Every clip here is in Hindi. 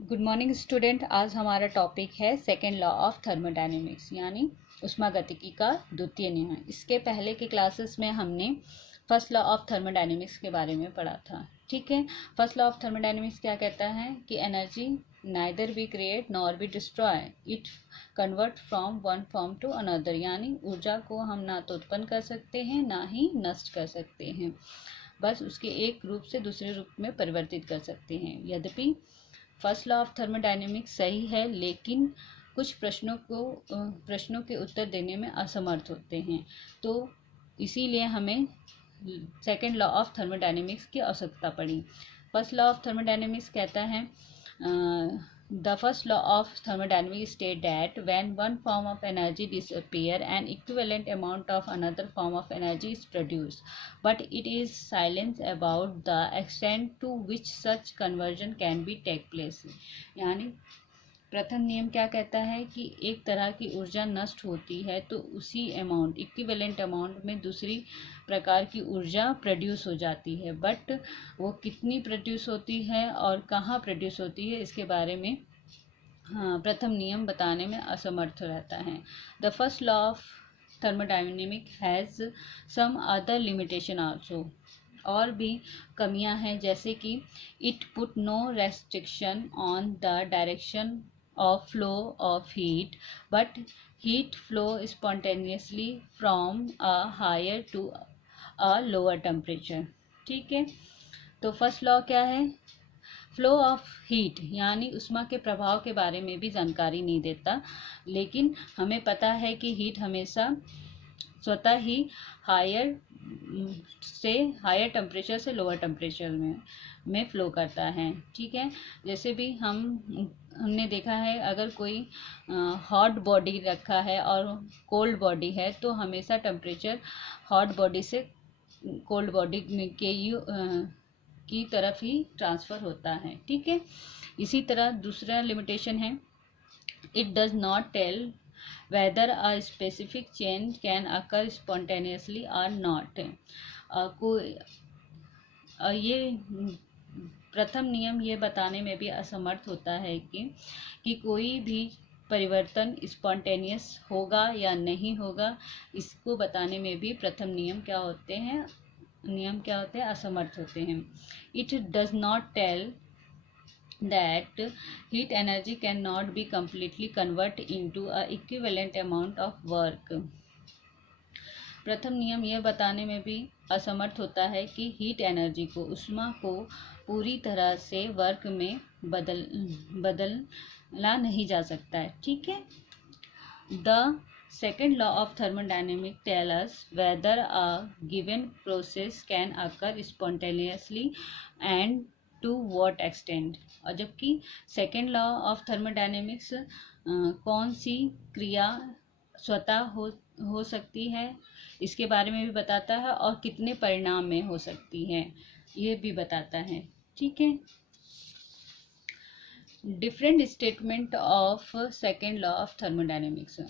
Good morning student. आज हमारा टॉपिक है सेकेंड लॉ ऑफ थर्मोडायनेमिक्स यानी ऊष्मागतिकी का द्वितीय नियम। इसके पहले के क्लासेस में हमने फर्स्ट लॉ ऑफ थर्मोडायनेमिक्स के बारे में पढ़ा था। ठीक है, फर्स्ट लॉ ऑफ थर्मोडायनेमिक्स क्या कहता है कि energy neither be create nor be destroy, it convert from one form to another, यानी ऊर्जा को हम ना तो उत्पन्न कर सकते हैं ना ही नष्ट कर सकते हैं, बस उसके एक रूप से दूसरे रूप में परिवर्तित कर सकते हैं। यद्यपि फर्स्ट लॉ ऑफ थर्मोडायनेमिक्स सही है, लेकिन कुछ प्रश्नों के उत्तर देने में असमर्थ होते हैं, तो इसीलिए हमें सेकेंड लॉ ऑफ थर्मोडायनेमिक्स की आवश्यकता पड़ी। फर्स्ट लॉ ऑफ थर्मोडायनेमिक्स कहता है the first law of thermodynamics state that when one form of energy disappear, an equivalent amount of another form of energy is produced, but it is silence about the extent to which such conversion can be take place। यानी प्रथम नियम क्या कहता है कि एक तरह की ऊर्जा नष्ट होती है तो उसी अमाउंट इक्विवेलेंट अमाउंट में दूसरी प्रकार की ऊर्जा प्रोड्यूस हो जाती है, बट वो कितनी प्रोड्यूस होती है और कहाँ प्रोड्यूस होती है इसके बारे में प्रथम नियम बताने में असमर्थ रहता है। The first law of thermodynamic has some other limitation also, और भी कमियां हैं, जैसे कि it put no restriction on the direction of flow of heat, but heat flow spontaneously from a higher to a lower temperature। ठीक है, तो फर्स्ट लॉ क्या है? फ्लो ऑफ हीट यानी उष्मा के प्रभाव के बारे में भी जानकारी नहीं देता, लेकिन हमें पता है कि हीट हमेशा स्वतः ही हायर टेम्परेचर से लोअर टेम्परेचर में फ्लो करता है। ठीक है, जैसे भी हमने देखा है, अगर कोई हॉट बॉडी रखा है और कोल्ड बॉडी है तो हमेशा टेम्परेचर हॉट बॉडी से कोल्ड बॉडी की तरफ ही ट्रांसफ़र होता है। ठीक है, इसी तरह दूसरा लिमिटेशन है, it does not tell whether a specific change can occur spontaneously or not। ये प्रथम नियम ये बताने में भी असमर्थ होता है कि कोई भी परिवर्तन स्पॉन्टेनियस होगा या नहीं होगा, इसको बताने में भी प्रथम नियम क्या होते हैं असमर्थ होते हैं। It does not tell that heat energy cannot be completely converted into a equivalent amount of work। प्रथम नियम यह बताने में भी असमर्थ होता है कि हीट एनर्जी को उष्मा को पूरी तरह से वर्क में बदला नहीं जा सकता है। ठीक है, the second law of thermodynamic tell us whether a given process can occur spontaneously and to what extend. और जबकि सेकेंड लॉ ऑफ थर्मोडायनेमिक्स कौन सी क्रिया स्वतः हो सकती है इसके बारे में भी बताता है और कितने परिणाम में हो सकती है ये भी बताता है। ठीक है, different statement of second law of thermodynamics.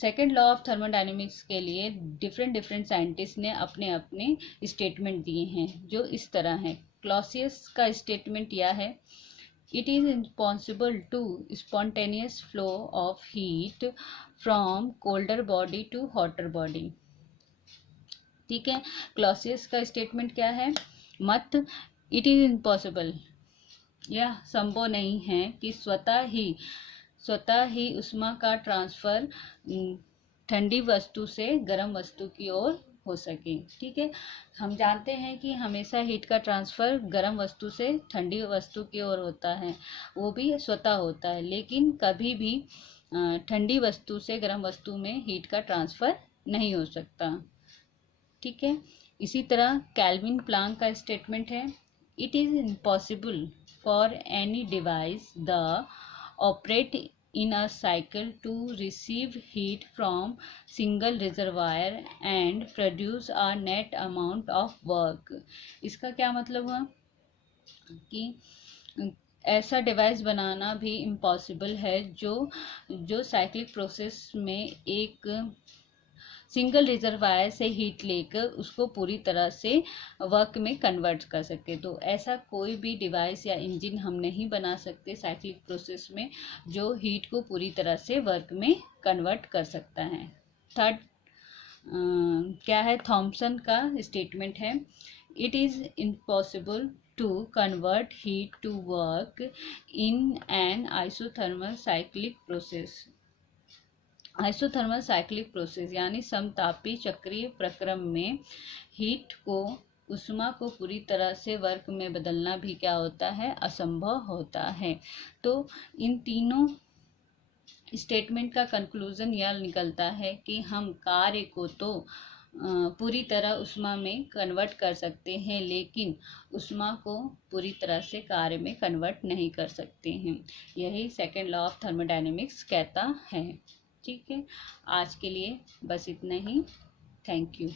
Second law of thermodynamics के लिए डिफरेंट साइंटिस्ट ने अपने अपने स्टेटमेंट दिए हैं, जो इस तरह हैं। क्लॉसियस का स्टेटमेंट यह है, it is impossible to spontaneous flow of heat from colder body to hotter body. ठीक है, क्लॉसियस का स्टेटमेंट क्या है? मत इट इज़ इम्पॉसिबल, यह संभव नहीं है कि स्वतः ही उष्मा का ट्रांसफ़र ठंडी वस्तु से गर्म वस्तु की ओर हो सके। ठीक है, हम जानते हैं कि हमेशा हीट का ट्रांसफ़र गर्म वस्तु से ठंडी वस्तु की ओर होता है, वो भी स्वतः होता है, लेकिन कभी भी ठंडी वस्तु से गर्म वस्तु में हीट का ट्रांसफ़र नहीं हो सकता। ठीक है, इसी तरह कैल्विन प्लांक का स्टेटमेंट है, it is impossible for any device the operate in a cycle to receive heat from single reservoir and produce a net amount of work। इसका क्या मतलब हुआ कि ऐसा डिवाइस बनाना भी इम्पॉसिबल है जो साइक्लिक प्रोसेस में एक सिंगल रिजर्वायर से हीट लेकर उसको पूरी तरह से वर्क में कन्वर्ट कर सकते। तो ऐसा कोई भी डिवाइस या इंजन हम नहीं बना सकते साइक्लिक प्रोसेस में जो हीट को पूरी तरह से वर्क में कन्वर्ट कर सकता है। थर्ड क्या है, थॉमसन का स्टेटमेंट है, it is impossible to convert heat to work in an isothermal cyclic process। Isothermal cyclic process यानी समतापी चक्रीय प्रक्रम में हीट को उष्मा को पूरी तरह से वर्क में बदलना भी क्या होता है, असंभव होता है। तो इन तीनों स्टेटमेंट का कंक्लूजन यह निकलता है कि हम कार्य को तो पूरी तरह उष्मा में कन्वर्ट कर सकते हैं, लेकिन उष्मा को पूरी तरह से कार्य में कन्वर्ट नहीं कर सकते हैं। यही सेकेंड लॉ ऑफ थर्मोडायनेमिक्स कहता है। ठीक है, आज के लिए बस इतना ही। Thank you.